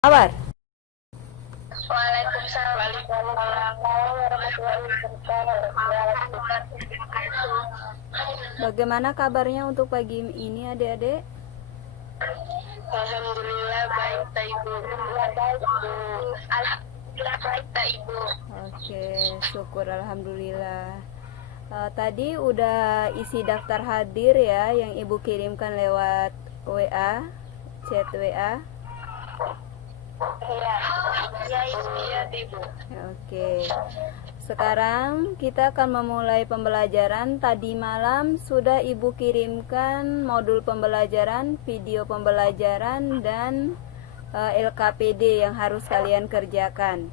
Kabar? Waalaikumsalam warahmatullahi wabarakatuh. Bagaimana kabarnya untuk pagi ini adik-adik? Alhamdulillah baik tak ibu. Alhamdulillah baik tak ibu. Oke, syukur alhamdulillah. Tadi udah isi daftar hadir ya yang ibu kirimkan lewat WA, chat WA. Iya, iya ibu, iya ibu. Oke. Sekarang kita akan memulai pembelajaran. Tadi malam sudah ibu kirimkan modul pembelajaran, video pembelajaran, dan LKPD yang harus kalian kerjakan.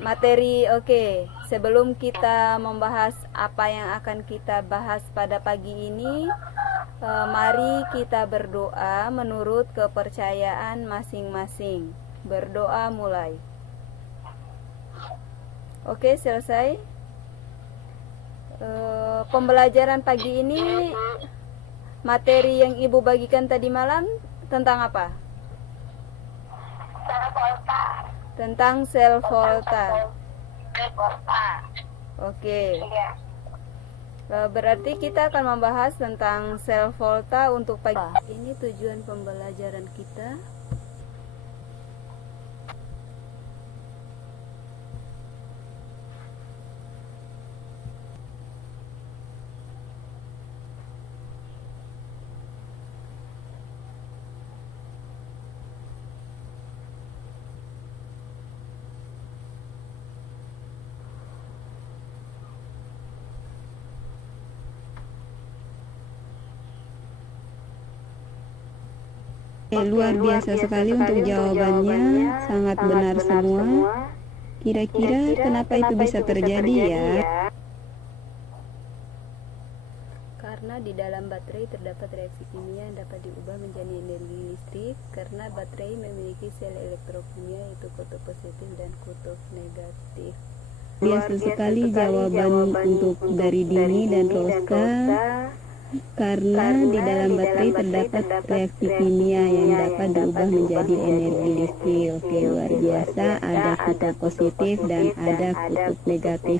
Materi, oke. Sebelum kita membahas apa yang akan kita bahas pada pagi ini, mari kita berdoa menurut kepercayaan masing-masing. Berdoa mulai. Oke, selesai. Pembelajaran pagi ini, materi yang ibu bagikan tadi malam tentang apa? Tentang sel volta. Oke. Berarti kita akan membahas tentang sel volta untuk pagi ini. Tujuan pembelajaran kita. Luar biasa sekali untuk jawabannya, sangat benar semua. Kira-kira kenapa itu bisa terjadi ya? Karena di dalam baterai terdapat reaksi kimia yang dapat diubah menjadi energi listrik. Karena baterai memiliki sel elektrokimia yaitu kutub positif dan kutub negatif. Biasa sekali jawaban untuk dari Dini dan Roska. Karena di dalam baterai terdapat reaksi kimia yang dapat diubah menjadi energi listrik. Oke, luar biasa. Ada kutub positif dan ada kutub negatif.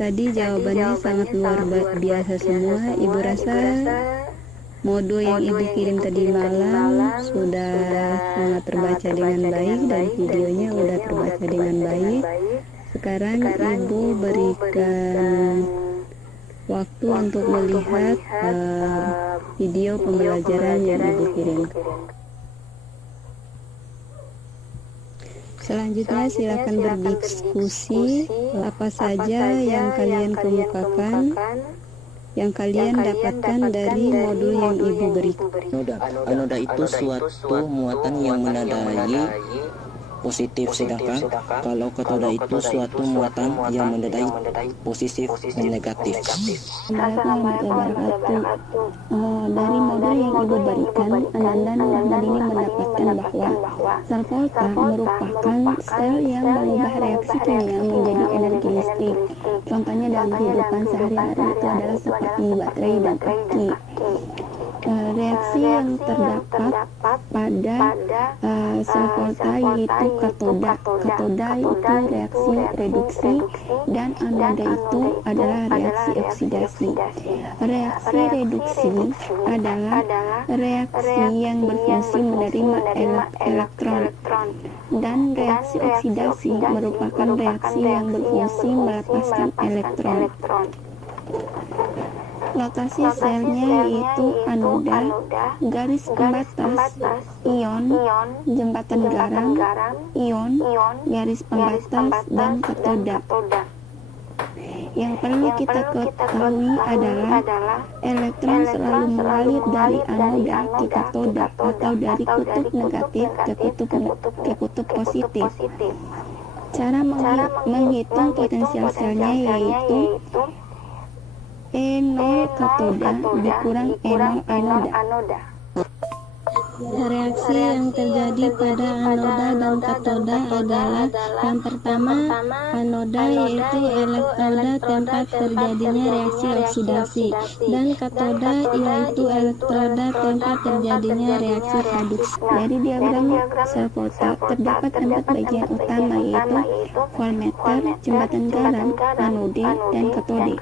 Tadi jawabannya sangat luar biasa semua. Ibu rasa modul yang ibu kirim tadi malam sudah sangat terbaca dengan baik dan videonya sudah terbaca dengan baik. Sekarang ibu berikan waktu untuk melihat video pembelajaran yang ibu kirim. Selanjutnya silakan berdiskusi apa saja yang kalian kemukakan, yang kalian dapatkan dari modul yang ibu berikan. Anoda itu suatu muatan yang menandai positif, sedangkan kalau katoda itu suatu muatan yang menandai positif dan negatif. Assalamualaikum warahmatullahi wabarakatuh. Dari modul yang ibu berikan, Ananda dan Muhammad ini mendapatkan bahwa sel volta merupakan sel yang mengubah reaksi kimia menjadi energi listrik. Contohnya dalam kehidupan sehari-hari itu adalah seperti baterai dan aki. Reaksi yang terdapat pada sel volta yaitu katoda. Katoda itu reaksi reduksi dan anoda itu adalah reaksi oksidasi. Reaksi reduksi adalah reaksi yang berfungsi menerima elektron dan reaksi oksidasi merupakan reaksi yang berfungsi melepaskan elektron. Lokasi selnya yaitu anoda, garis pembatas, ion, jembatan garam, ion, garis pembatas, dan katoda. Yang perlu kita ketahui adalah elektron selalu mengalir dari anoda ke katoda atau dari kutub negatif ke kutub positif. Cara menghitung potensial selnya yaitu E0 katoda dikurang E0 anoda. Reaksi yang terjadi pada anoda dan katoda adalah yang pertama, anoda yaitu elektroda tempat terjadinya reaksi oksidasi, dan katoda yaitu elektroda tempat terjadinya reaksi reduksi. Dari diagram sel volta terdapat 4 bagian utama, yaitu voltmeter, jembatan garam, anode, dan katode.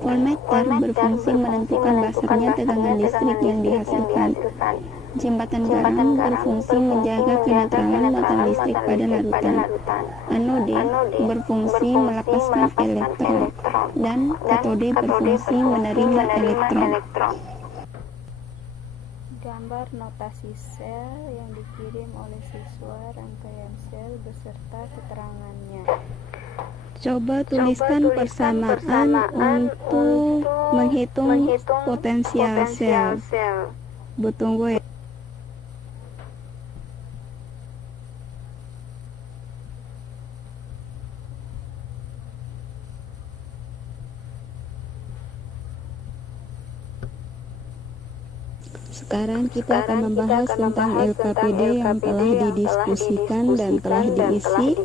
Voltmeter berfungsi menentukan besarnya tegangan listrik yang dihasilkan. Jembatan garam berfungsi menjaga kenetralan muatan listrik pada larutan. Anode berfungsi melepaskan elektron, dan katode berfungsi menerima elektron. Gambar notasi sel yang dikirim oleh siswa, rangkaian sel beserta keterangannya. Coba tuliskan persamaan untuk menghitung potensial sel. Tunggu ya. Sekarang kita akan membahas tentang LKPD yang telah didiskusikan dan telah diisi.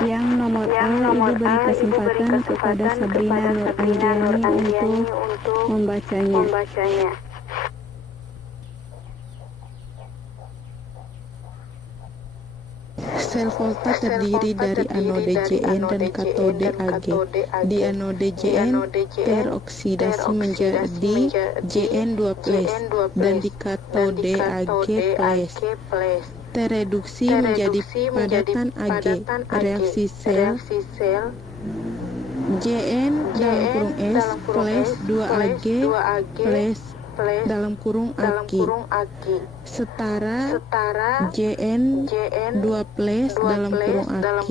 Yang nomor A, Ibu beri kesempatan kepada Sabrina Nur Aindiani untuk membacanya. Sel volta terdiri dari anode Jn dan katode Ag. Di anode Jn teroksidasi menjadi Jn2+, dan di katode Ag+. Tereduksi menjadi padatan Ag. Reaksi sel Jn dalam kurung S plus 2Ag plus dalam kurung Aq setara Jn 2 plus dalam kurung Aq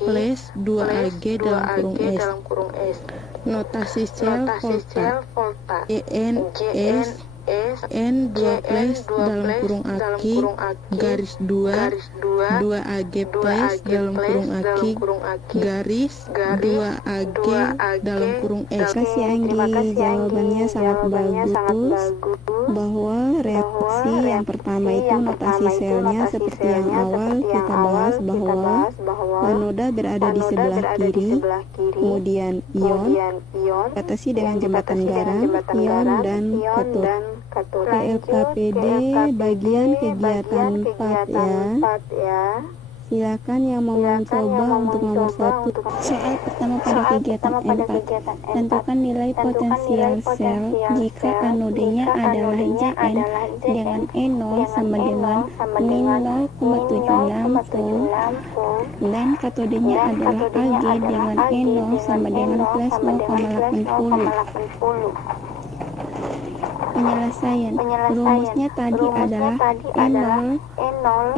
plus 2Ag dalam kurung S. Notasi sel volta Jn S N 2 plus dalam kurung Aq garis 2 2Ag plus dalam kurung Aq garis 2Ag dalam kurung S. Terima kasih Anggi, jawabannya sangat bagus. Bahwa reaksi yang pertama itu notasi selnya seperti yang awal kita bahas, bahwa anoda berada di sebelah kiri, kemudian ion diatasi dengan jembatan garam, ion dan katode. LKPD bagian kegiatan 4 ya. Silakan yang mau mencoba untuk nomor 1. Soal pertama pada kegiatan 4. Tentukan nilai potensial sel jika anodenya adalah Jn dengan E0 sama dengan min 0,76 volt dan katodenya adalah Ag dengan E0 sama dengan plus 0,80. Penyelesaian rumusnya tadi adalah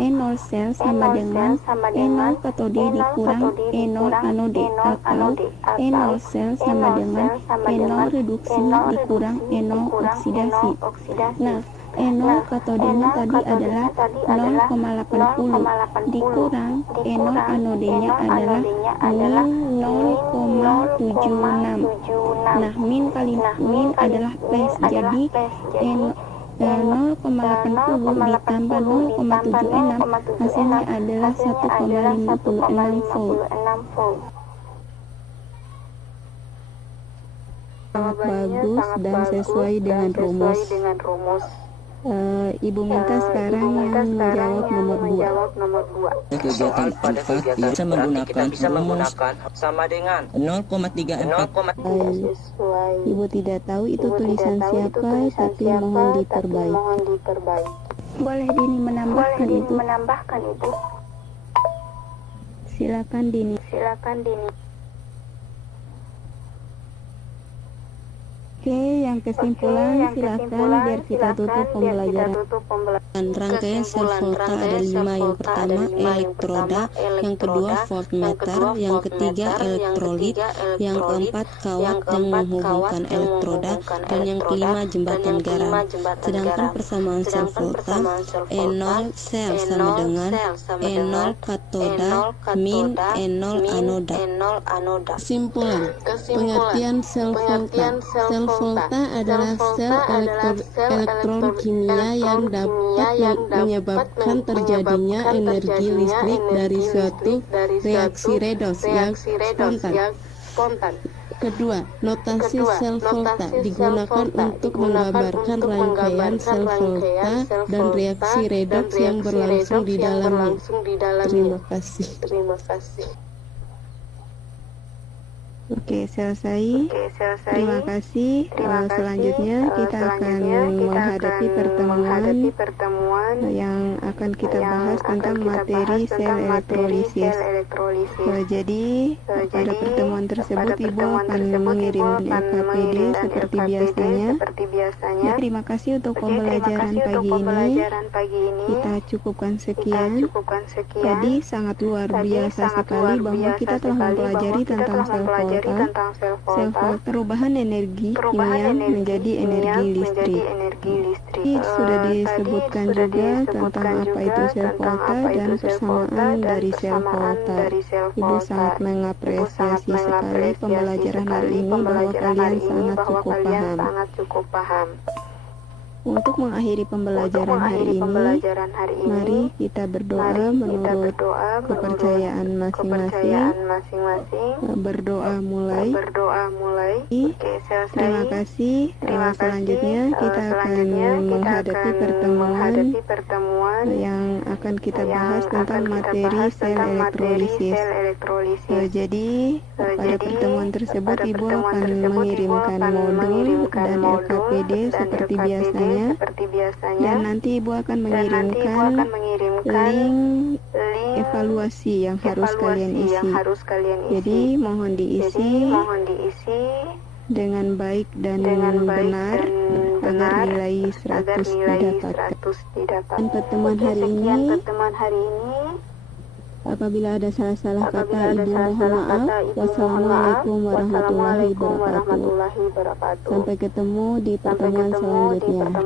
E0 sel sama dengan E0 katode dikurang E0 anode, atau E0 sel sama dengan E0 reduksi dikurang E0 oksidasi. Nah, E0 katodenya tadi adalah 0,80 dikurang E0 anodenya adalah min 0,76. Nah, min kali min adalah plus, jadi 0,80 ditambah 0,76 hasilnya adalah 1,56 volt. Sangat bagus dan sesuai dengan rumus. Ibu minta sekarang yang menjawab nomor 2. Kegiatan 4 bisa menggunakan rumus sama dengan 0,34. Ibu tidak tahu itu tulisan siapa, tapi mohon diperbaiki. Boleh Dini menambahkan itu? Silakan Dini. Oke, yang kesimpulan silakan biar kita tutup pembelajaran. Dan rangkaian sel volta ada 5. Yang pertama elektroda, yang kedua voltmeter, yang ketiga elektrolit, yang keempat kawat yang menghubungkan elektroda, dan yang kelima jembatan garam. Sedangkan persamaan sel volta, E0 sel sama dengan E0 katoda min E0 anoda. Kesimpulan, pengertian sel volta. Sel volta adalah sel elektron kimia yang dapat menyebabkan terjadinya energi listrik dari suatu reaksi redox yang spontan. Kedua, notasi sel volta digunakan untuk menggambarkan rangkaian sel volta dan reaksi redox yang berlangsung di dalamnya. Terima kasih. Oke, selesai. Terima kasih. Selanjutnya kita akan menghadapi pertemuan yang akan kita bahas tentang materi sel elektrolisis. Jadi pada pertemuan tersebut Ibu akan mengirim LKPD seperti biasanya. Ya, terima kasih untuk pembelajaran pagi ini. Kita cukupkan sekian. Jadi sangat luar biasa sekali bahwa kita telah mempelajari tentang sel volta. Sel volta perubahan energi kimia menjadi energi listrik. Sudah disebutkan juga tentang apa itu sel volta dan persamaan dari sel volta. Ibu sangat mengapresiasi sekali pembelajaran hari ini bahwa kalian sangat cukup paham. Untuk mengakhiri pembelajaran hari ini, mari kita berdoa menurut kepercayaan masing-masing. Berdoa mulai. Terima kasih. Selanjutnya kita akan menghadapi pertemuan yang akan kita bahas tentang materi sel elektrolisis. Jadi pada pertemuan tersebut Ibu akan mengirimkan modul dan LKPD seperti biasanya. Dan nanti Ibu akan mengirimkan link evaluasi yang harus kalian isi. Jadi mohon diisi dengan baik dan benar agar nilai 100 didapatkan. Dan pertemuan hari ini, apabila ada salah-salah kata Ibu mohon maaf. Wassalamualaikum warahmatullahi wabarakatuh. Sampai ketemu di pertemuan selanjutnya.